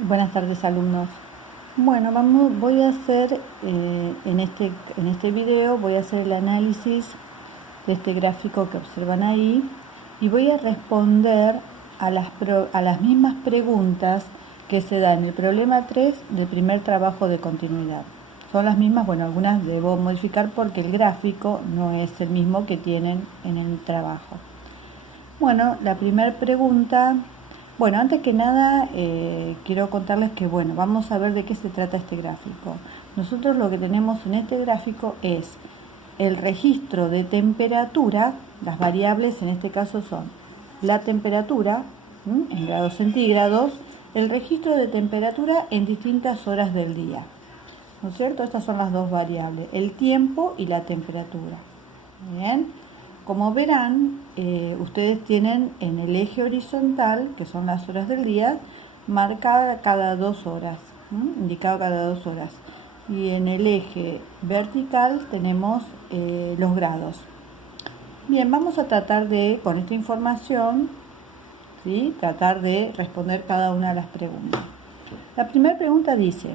Buenas tardes, alumnos. Bueno, voy a hacer en este video voy a hacer el análisis de este gráfico que observan ahí y voy a responder a las mismas preguntas que se dan en el problema 3 del primer trabajo de continuidad. Son las mismas, bueno, algunas debo modificar porque el gráfico no es el mismo que tienen en el trabajo. Bueno, la primera pregunta. Bueno, antes que nada quiero contarles que, bueno, vamos a ver de qué se trata este gráfico. Nosotros lo que tenemos en este gráfico es el registro de temperatura. Las variables en este caso son la temperatura en grados centígrados, el registro de temperatura en distintas horas del día, ¿no es cierto? Estas son las dos variables, el tiempo y la temperatura. Bien. Como verán, ustedes tienen en el eje horizontal, que son las horas del día, marcada cada 2 horas, indicado cada 2 horas. Y en el eje vertical tenemos los grados. Bien, vamos a tratar de, con esta información, ¿sí?, tratar de responder cada una de las preguntas. La primera pregunta dice,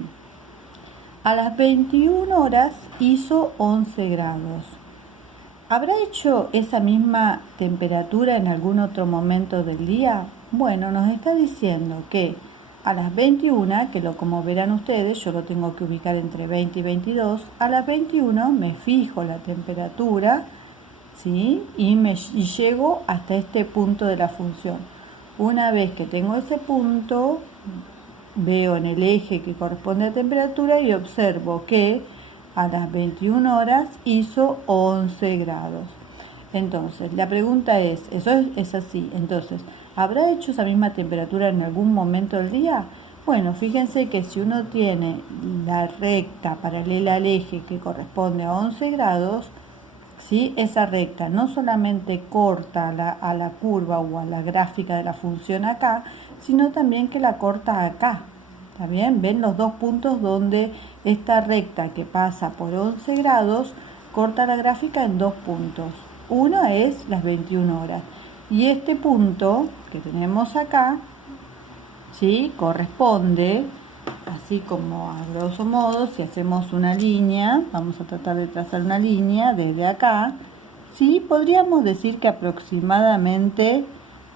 a las 21 horas hizo 11 grados. ¿Habrá hecho esa misma temperatura en algún otro momento del día? Bueno, nos está diciendo que a las 21, como verán ustedes, yo lo tengo que ubicar entre 20 y 22, a las 21 me fijo la temperatura, ¿sí?, y llego hasta este punto de la función. Una vez que tengo ese punto, veo en el eje que corresponde a temperatura y observo que a las 21 horas hizo 11 grados. Entonces, la pregunta eso es así. Entonces, ¿habrá hecho esa misma temperatura en algún momento del día? Bueno, fíjense que si uno tiene la recta paralela al eje que corresponde a 11 grados, ¿sí?, esa recta no solamente corta a la curva o a la gráfica de la función acá, sino también que la corta acá. ¿Está bien? ¿Ven los dos puntos donde esta recta que pasa por 11 grados corta la gráfica en dos puntos? Uno es las 21 horas. Y este punto que tenemos acá, ¿sí?, corresponde, así como a grosso modo, si hacemos una línea, vamos a tratar de trazar una línea desde acá, ¿sí?, podríamos decir que aproximadamente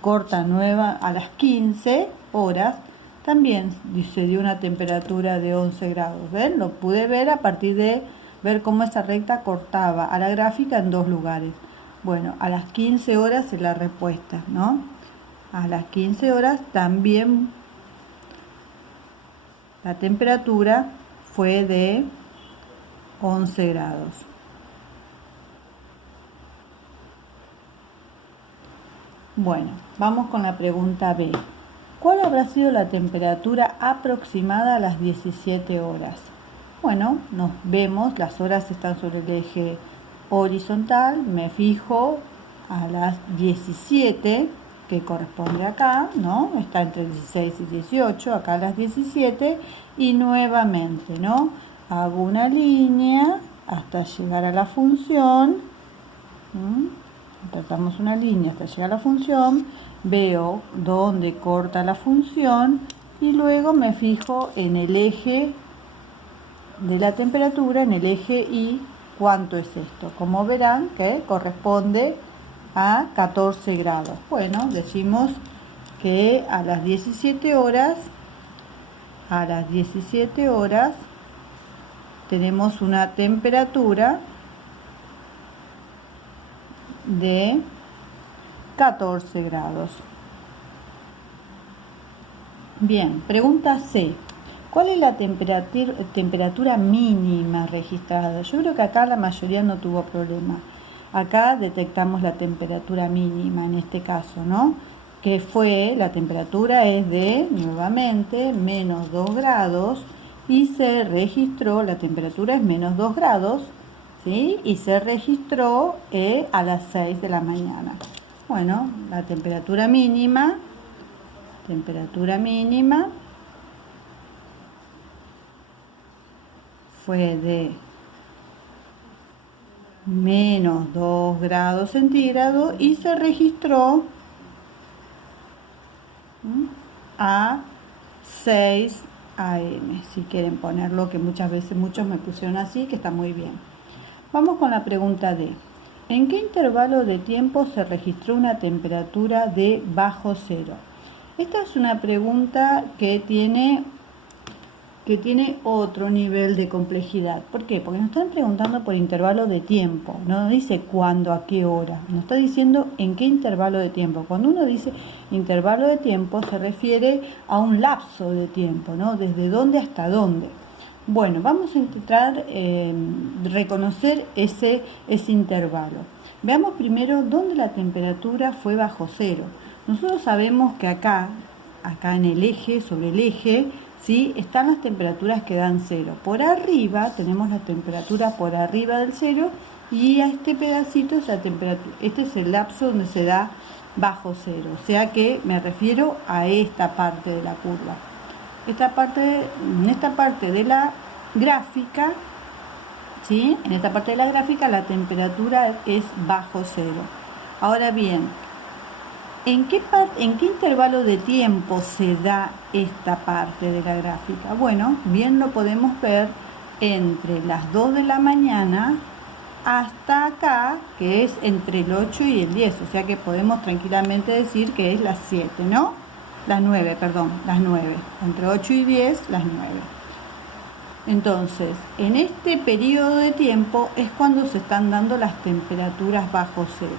corta a las 15 horas, también se dio una temperatura de 11 grados. ¿Ven? Lo pude ver a partir de ver cómo esa recta cortaba a la gráfica en dos lugares. Bueno, a las 15 horas es la respuesta, ¿no? A las 15 horas también la temperatura fue de 11 grados. Bueno, vamos con la pregunta B. ¿Cuál habrá sido la temperatura aproximada a las 17 horas? Bueno, nos vemos, las horas están sobre el eje horizontal, me fijo a las 17, que corresponde acá, ¿no? Está entre 16 y 18, acá a las 17, y nuevamente, ¿no?, hago una línea hasta llegar a la función, trazamos una línea hasta llegar a la función, veo dónde corta la función y luego me fijo en el eje de la temperatura, en el eje Y, cuánto es esto. Como verán, que corresponde a 14 grados. Bueno, decimos que a las 17 horas tenemos una temperatura de 14 grados. Bien, pregunta C. ¿Cuál es la temperatura mínima registrada? Yo creo que acá la mayoría no tuvo problema. Acá detectamos la temperatura mínima en este caso, ¿no? Que fue, la temperatura es de, nuevamente, menos 2 grados y se registró, la temperatura es menos 2 grados, ¿sí?, y se registró a las 6 de la mañana. Bueno, la temperatura mínima fue de menos 2 grados centígrados y se registró a 6 AM, si quieren ponerlo, que muchas veces muchos me pusieron así, que está muy bien. Vamos con la pregunta D. ¿En qué intervalo de tiempo se registró una temperatura de bajo cero? Esta es una pregunta que tiene otro nivel de complejidad. ¿Por qué? Porque nos están preguntando por intervalo de tiempo. No dice cuándo, a qué hora. Nos está diciendo en qué intervalo de tiempo. Cuando uno dice intervalo de tiempo se refiere a un lapso de tiempo, ¿no? ¿Desde dónde hasta dónde? Bueno, vamos a intentar reconocer ese intervalo. Veamos primero dónde la temperatura fue bajo cero. Nosotros sabemos que acá en el eje, sobre el eje, ¿sí?, están las temperaturas que dan cero. Por arriba tenemos la temperatura por arriba del cero y a este pedacito es la temperatura. Este es el lapso donde se da bajo cero. O sea que me refiero a esta parte de la curva. En esta parte de la gráfica, ¿sí?, en esta parte de la gráfica la temperatura es bajo cero. Ahora bien, ¿en qué intervalo de tiempo se da esta parte de la gráfica? Bueno, bien lo podemos ver entre las 2 de la mañana hasta acá, que es entre el 8 y el 10. O sea que podemos tranquilamente decir que es las 7, ¿no? Las 9, perdón, las 9. Entre 8 y 10, las 9. Entonces, en este periodo de tiempo es cuando se están dando las temperaturas bajo cero.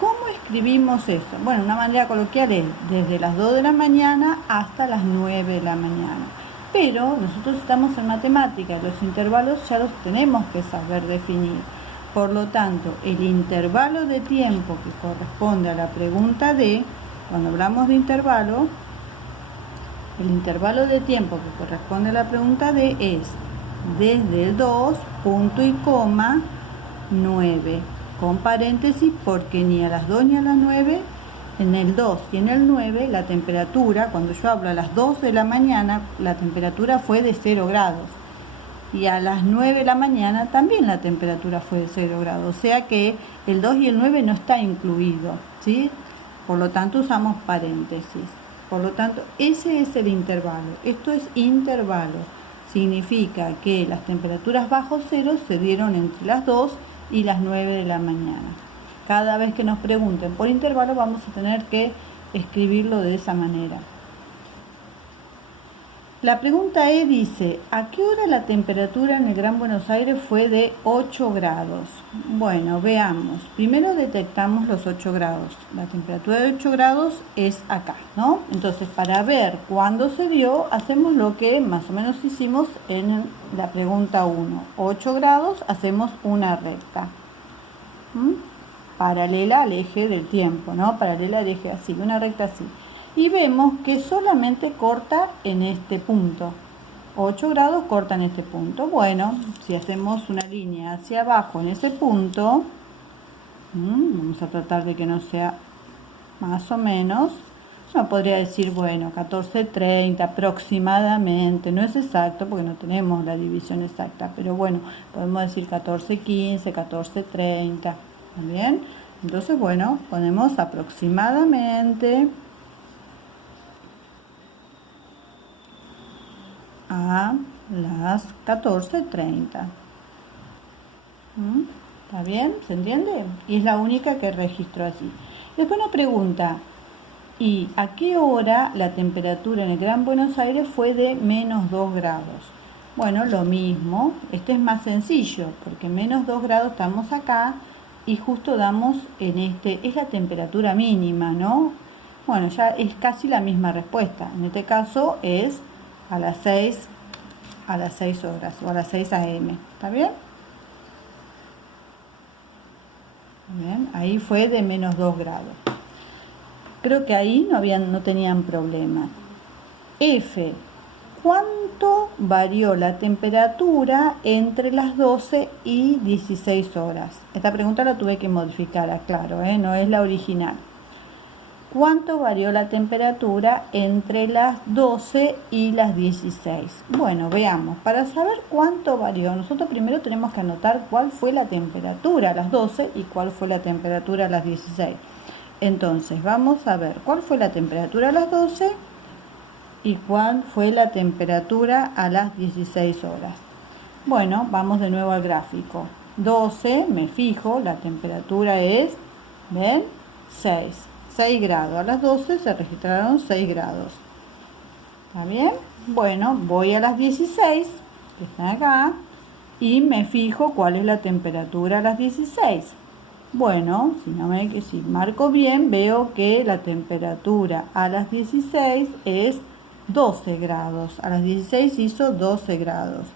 ¿Cómo escribimos eso? Bueno, una manera coloquial es desde las 2 de la mañana hasta las 9 de la mañana. Pero nosotros estamos en matemáticas, los intervalos ya los tenemos que saber definir. Por lo tanto, el intervalo de tiempo que corresponde a la pregunta D, cuando hablamos de intervalo, el intervalo de tiempo que corresponde a la pregunta D es desde el 2, punto y coma, 9. Con paréntesis, porque ni a las 2 ni a las 9, en el 2 y en el 9, la temperatura, cuando yo hablo a las 2 de la mañana, la temperatura fue de 0 grados. Y a las 9 de la mañana también la temperatura fue de 0 grados. O sea que el 2 y el 9 no está incluido, ¿sí? Por lo tanto, usamos paréntesis. Por lo tanto, ese es el intervalo. Esto es intervalo. Significa que las temperaturas bajo cero se dieron entre las 2 y las 9 de la mañana. Cada vez que nos pregunten por intervalo vamos a tener que escribirlo de esa manera. La pregunta E dice, ¿a qué hora la temperatura en el Gran Buenos Aires fue de 8 grados? Bueno, veamos. Primero detectamos los 8 grados. La temperatura de 8 grados es acá, ¿no? Entonces, para ver cuándo se dio, hacemos lo que más o menos hicimos en la pregunta 1. 8 grados, hacemos una recta. Paralela al eje del tiempo, ¿no? Paralela al eje así, una recta así. Y vemos que solamente corta en este punto. 8 grados corta en este punto. Bueno, si hacemos una línea hacia abajo en ese punto, vamos a tratar de que no sea más o menos, uno podría decir, bueno, 14:30 aproximadamente, no es exacto porque no tenemos la división exacta, pero bueno, podemos decir 14:15, 14:30, ¿bien? Entonces, bueno, ponemos aproximadamente a las 14:30. ¿Está bien? ¿Se entiende? Y es la única que registro así. Después nos pregunta, ¿y a qué hora la temperatura en el Gran Buenos Aires fue de menos 2 grados? Bueno, lo mismo. Este es más sencillo, porque menos 2 grados estamos acá y justo damos en este, es la temperatura mínima, ¿no? Bueno, ya es casi la misma respuesta. En este caso es a las 6 horas o a las 6 AM. ¿Está bien? Bien, ahí fue de menos 2 grados. Creo que ahí no tenían problema. F. ¿Cuánto varió la temperatura entre las 12 y 16 horas? Esta pregunta la tuve que modificar, aclaro, no es la original. ¿Cuánto varió la temperatura entre las 12 y las 16? Bueno, veamos. Para saber cuánto varió, nosotros primero tenemos que anotar cuál fue la temperatura a las 12 y cuál fue la temperatura a las 16. Entonces, vamos a ver cuál fue la temperatura a las 12 y cuál fue la temperatura a las 16 horas. Bueno, vamos de nuevo al gráfico. 12, me fijo, la temperatura es, ¿ven? 6 grados. A las 12 se registraron 6 grados. ¿Está bien? Bueno, voy a las 16, que están acá, y me fijo cuál es la temperatura a las 16. Bueno, si marco bien, veo que la temperatura a las 16 es 12 grados. A las 16 hizo 12 grados.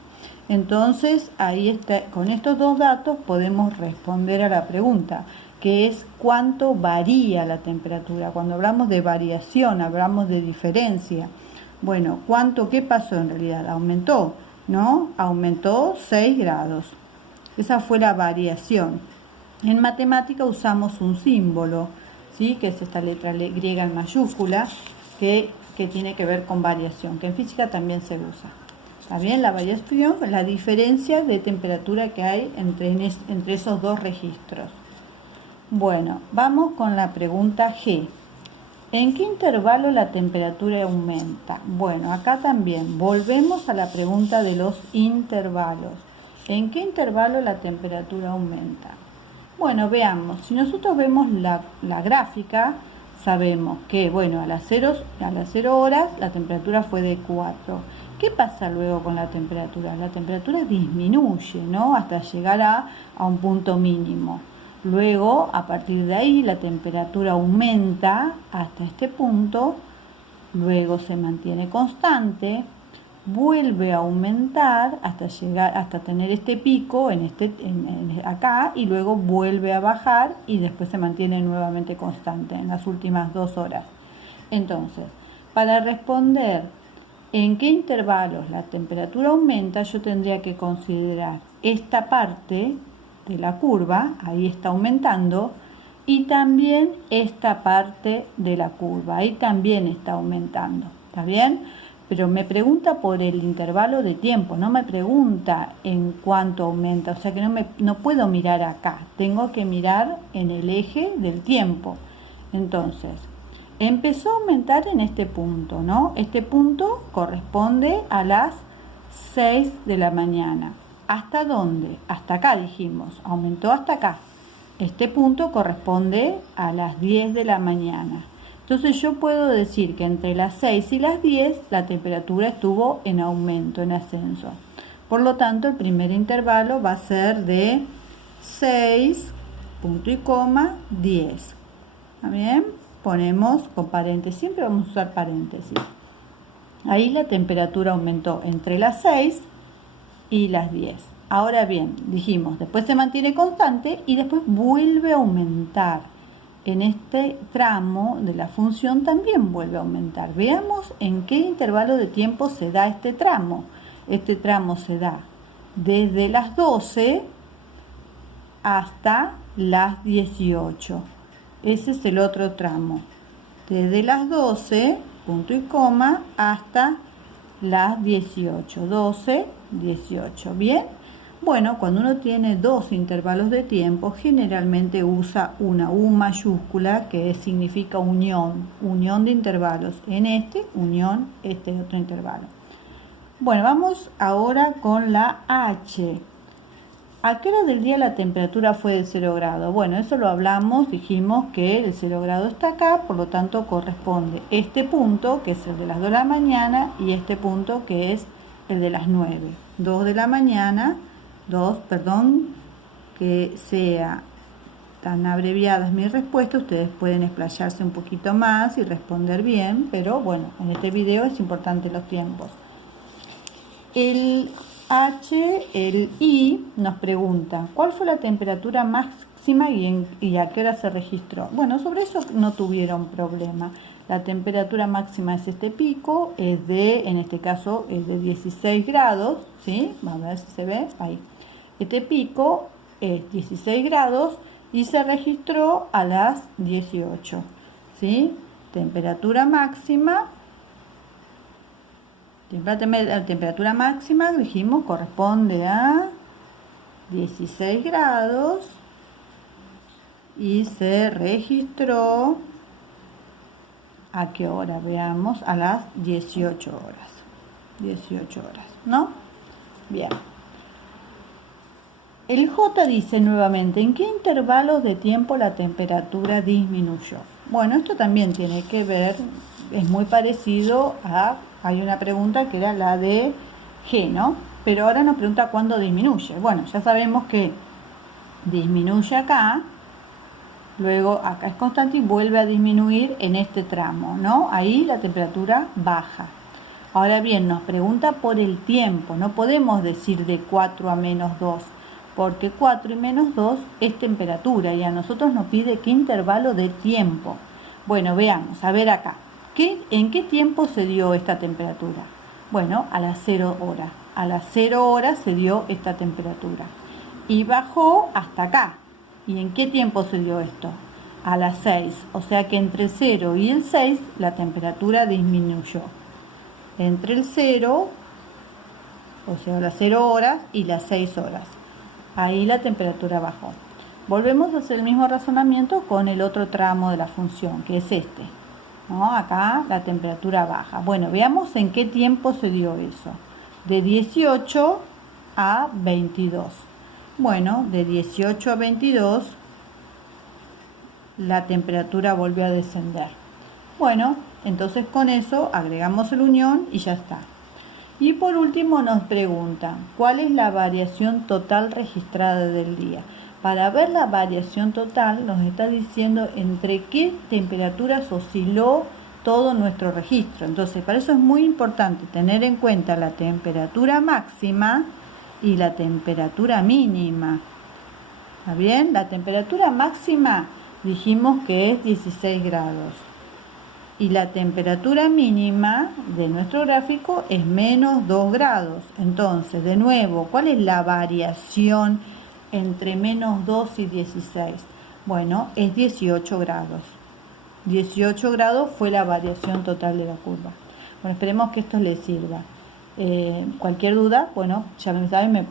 Entonces, ahí está, con estos dos datos podemos responder a la pregunta, que es cuánto varía la temperatura. Cuando hablamos de variación, hablamos de diferencia. Bueno, ¿qué pasó en realidad? Aumentó, ¿no? Aumentó 6 grados. Esa fue la variación. En matemática usamos un símbolo, ¿sí? Que es esta letra griega en mayúscula, que tiene que ver con variación, que en física también se usa. ¿Está bien? La variación, la diferencia de temperatura que hay entre esos dos registros. Bueno, vamos con la pregunta G. ¿En qué intervalo la temperatura aumenta? Bueno, acá también volvemos a la pregunta de los intervalos. ¿En qué intervalo la temperatura aumenta? Bueno, veamos. Si nosotros vemos la gráfica, sabemos que, bueno, a las 0 horas la temperatura fue de 4. ¿Qué pasa luego con la temperatura? La temperatura disminuye, ¿no? Hasta llegar a un punto mínimo. Luego, a partir de ahí, la temperatura aumenta hasta este punto, luego se mantiene constante, vuelve a aumentar hasta tener este pico acá, y luego vuelve a bajar y después se mantiene nuevamente constante en las últimas 2 horas. Entonces, para responder en qué intervalos la temperatura aumenta, yo tendría que considerar esta parte de la curva, ahí está aumentando, y también esta parte de la curva, ahí también está aumentando. ¿Está bien? Pero me pregunta por el intervalo de tiempo, no me pregunta en cuánto aumenta, o sea que no puedo mirar acá, tengo que mirar en el eje del tiempo. Entonces, empezó a aumentar en este punto, ¿no? Este punto corresponde a las 6 de la mañana. ¿Hasta dónde? Hasta acá dijimos, aumentó hasta acá. Este punto corresponde a las 10 de la mañana. Entonces yo puedo decir que entre las 6 y las 10 la temperatura estuvo en aumento, en ascenso. Por lo tanto, el primer intervalo va a ser de 6, punto y coma, 10. ¿Está bien? Ponemos con paréntesis, siempre vamos a usar paréntesis. Ahí la temperatura aumentó entre las 6 y las 10. Ahora bien, dijimos, después se mantiene constante y después vuelve a aumentar. En este tramo de la función también vuelve a aumentar. Veamos en qué intervalo de tiempo se da este tramo. Este tramo se da desde las 12 hasta las 18. Ese es el otro tramo. Desde las 12, punto y coma, hasta las 18. 12, 18. ¿Bien? Bueno, cuando uno tiene dos intervalos de tiempo, generalmente usa una U mayúscula que significa unión de intervalos. En unión, este otro intervalo. Bueno, vamos ahora con la H. ¿A qué hora del día la temperatura fue de 0 grados? Bueno, eso lo hablamos, dijimos que el 0 grado está acá, por lo tanto corresponde este punto, que es el de las 2 de la mañana, y este punto, que es el de las 9. 2 de la mañana, que sea tan abreviada es mi respuesta, ustedes pueden explayarse un poquito más y responder bien, pero bueno, en este video es importante los tiempos. El I nos pregunta, ¿cuál fue la temperatura máxima y a qué hora se registró? Bueno, sobre eso no tuvieron problema. La temperatura máxima es este pico, en este caso es de 16 grados, ¿sí? Vamos a ver si se ve, ahí. Este pico es 16 grados y se registró a las 18, ¿sí? Temperatura máxima. La temperatura máxima, dijimos, corresponde a 16 grados y se registró ¿A qué hora? Veamos, a las 18 horas. 18 horas, ¿no? Bien. El J dice nuevamente, ¿en qué intervalos de tiempo la temperatura disminuyó? Bueno, esto también tiene que ver, es muy parecido a, hay una pregunta que era la de G, ¿no? Pero ahora nos pregunta cuándo disminuye. Bueno, ya sabemos que disminuye acá, luego acá es constante y vuelve a disminuir en este tramo, ¿no? Ahí la temperatura baja. Ahora bien, nos pregunta por el tiempo, no podemos decir de 4 a menos 2, porque 4 y menos 2 es temperatura y a nosotros nos pide qué intervalo de tiempo. Bueno, veamos, a ver acá, ¿en qué tiempo se dio esta temperatura? Bueno, a las 0 horas. A las 0 horas se dio esta temperatura y bajó hasta acá. ¿Y en qué tiempo se dio esto? A las 6, o sea que entre el 0 y el 6 la temperatura disminuyó. Entre el 0, o sea las 0 horas y las 6 horas. Ahí la temperatura bajó. Volvemos a hacer el mismo razonamiento con el otro tramo de la función, que es este, ¿no? Acá la temperatura baja. Bueno, veamos en qué tiempo se dio eso. De 18 a 22. Bueno, de 18 a 22 la temperatura volvió a descender. Bueno, entonces con eso agregamos el unión y ya está. Y por último nos preguntan, ¿cuál es la variación total registrada del día? Para ver la variación total nos está diciendo entre qué temperaturas osciló todo nuestro registro. Entonces, para eso es muy importante tener en cuenta la temperatura máxima y la temperatura mínima. ¿Está bien? La temperatura máxima dijimos que es 16 grados. Y la temperatura mínima de nuestro gráfico es menos 2 grados. Entonces, de nuevo, ¿cuál es la variación entre menos 2 y 16? Bueno, es 18 grados. 18 grados fue la variación total de la curva. Bueno, esperemos que esto les sirva. Cualquier duda, bueno, ya me saben, me